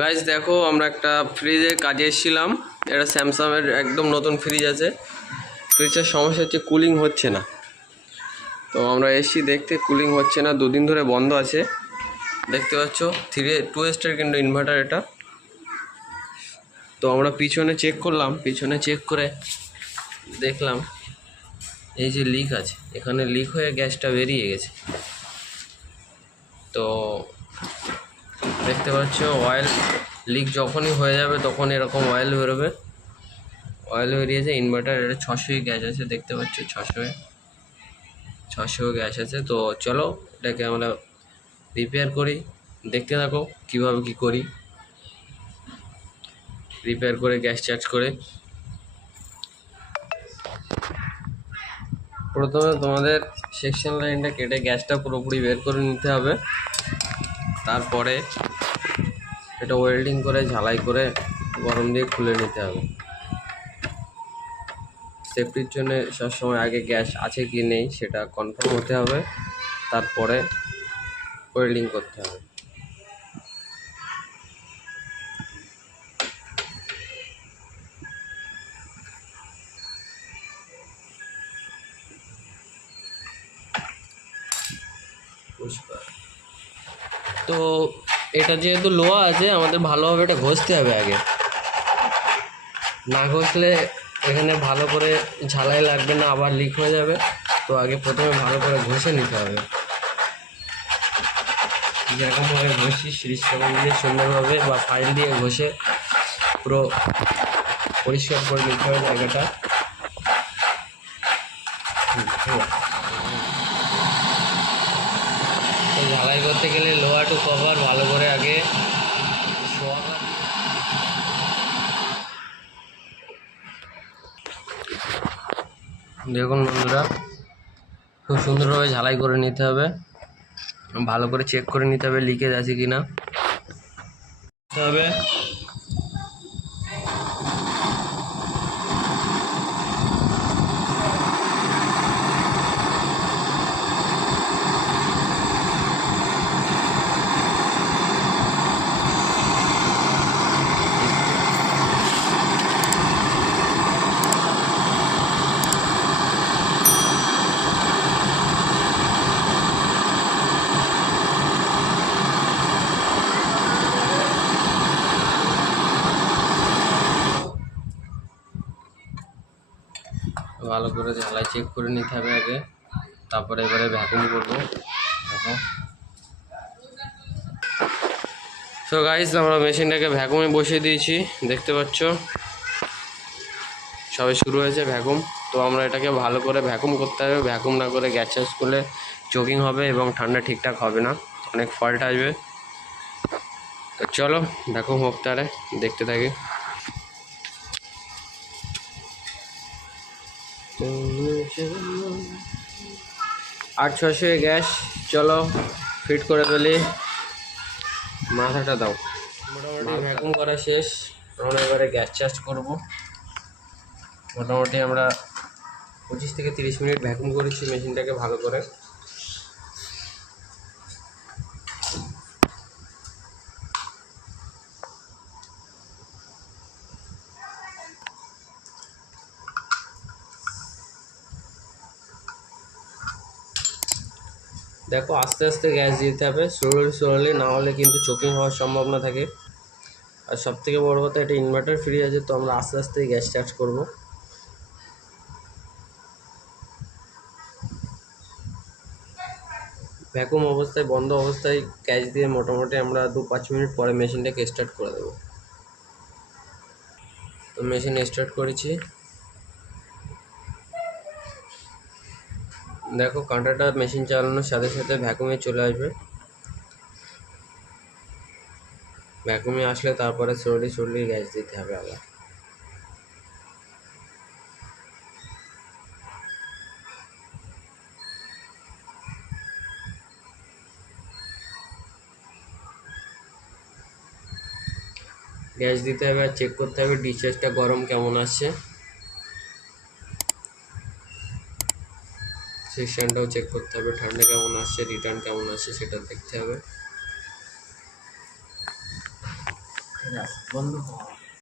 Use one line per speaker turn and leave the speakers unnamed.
Guys দেখো, আমরা একটা ফ্রিজের কাজে এসেছিলাম। এটা স্যামসাংয়ের একদম নতুন ফ্রিজ আছে। ফ্রিজের সমস্যা হচ্ছে কুলিং হচ্ছে না। তো আমরা এসছি, দেখতে কুলিং হচ্ছে না। দুদিন ধরে বন্ধ আছে। দেখতে পাচ্ছ থ্রি টু এস্টের কিন্তু ইনভার্টার এটা। তো আমরা পিছনে চেক করলাম। পিছনে চেক করে দেখলাম, এই যে লিক আছে। এখানে লিক হয়ে গ্যাসটা বেরিয়ে গেছে। তো দেখতে পাচ্ছ অয়েল লিক যখনই হয়ে যাবে তখন এরকম অয়েল বেরোবে। অয়েল বেরিয়েছে ইনভার্টার এটা ছশোই গ্যাস আছে, দেখতে পাচ্ছ, ছশোয়। ছশো গ্যাস আছে। তো চলো, এটাকে আমরা রিপেয়ার করি। দেখতে থাকো, কীভাবে কি করি। রিপেয়ার করে গ্যাস চার্জ করে। প্রথমে তোমাদের সেকশন লাইনটা কেটে গ্যাসটা পুরোপুরি বের করে নিতে হবে। তারপরে এটা ওয়েল্ডিং করে, ঝালাই করে গরম দিয়ে খুলে নিতে হবে। সেফটির জন্য সবসময় আগে গ্যাস আছে কি নেই সেটা কনফার্ম হতে হবে। তারপরে ওয়েল্ডিং করতে হবে। তো এটা যেহেতু লোহা আছে, আমাদের ভালোভাবে এটা ঘষতে হবে আগে। না ঘষলে এখানে ভালো করে ঝালাই লাগবে না, আবার লিক হয়ে যাবে। তো আগে প্রথমে ভালো করে ঘষে নিতে হবে। যেরকমভাবে ঘষি সিরিজ দিয়ে সুন্দরভাবে বা ফাইল দিয়ে ঘষে পুরো পরিষ্কার করে নিতে হবে জায়গাটা। হুম। তো ঝালাই করতে গেলে লোহা টু কভার ভালো করে আগে দেখুন বন্ধুরা খুব সুন্দরভাবে ঝালাই করে নিতে হবে। ভালো করে চেক করে নিতে হবে লিকেজ আছে কি না হবে। ভালো করে ঝালাই চেক করে নিতে হবে আগে। তারপরে এবারে ভ্যাকুম করব। দেখো। তো গাইস আমরা মেশিনটাকে ভ্যাকুমে বসিয়ে দিয়েছি। দেখতে পাচ্ছ? সবে শুরু হয়েছে ভ্যাকুম তো আমরা এটাকে ভালো করে ভ্যাকুম করতে হবে। ভ্যাকুম না করে গ্যাস চার্জ করলে চোকিং হবে এবং ঠান্ডা ঠিকঠাক হবে না। অনেক ফল্ট আসবে। তো চলো ভ্যাকুম হোক তারে দেখতে থাকি। আট ছশো গ্যাস চলো ফিট করে ফেলি। মাথাটা দাও। মোটামুটি ভ্যাকুম করা শেষ। আমরা এবারে গ্যাস চার্জ করব। মোটামুটি আমরা পঁচিশ থেকে তিরিশ মিনিট ভ্যাকুম করেছি মেশিনটাকে ভালো করে। দেখো আস্তে আস্তে গ্যাস দিতে হবে স্লোলি স্লোলি না হলে কিন্তু চোকিং হওয়ার সম্ভাবনা থাকে। আর সব থেকে বড় কথা, এটা ইনভার্টার ফ্রি আছে, তো আমরা আস্তে আস্তে গ্যাস চার্জ করব। ভ্যাকুম অবস্থায়, বন্ধ অবস্থায় গ্যাস দিয়ে মোটামুটি আমরা দু পাঁচ মিনিট পরে মেশিনটাকে স্টার্ট করে দেবো। তো মেশিন স্টার্ট করেছি। দেখো কাঁটাটা মেশিন চালানোর সাথে সাথে ভ্যাকুমে চলে আসবে। ভ্যাকুমে আসলে তারপরে স্লোলি স্লোলি গ্যাস দিতে হবে আবার। গ্যাস দিতে হবে আর চেক করতে হবে ডিসচার্জটা গরম কেমন আসছে। সেকশনটাও চেক করতে হবে ঠান্ডা কেমন আসছে রিটার্ন কেমন আসছে সেটা দেখতে হবে বন্ধু।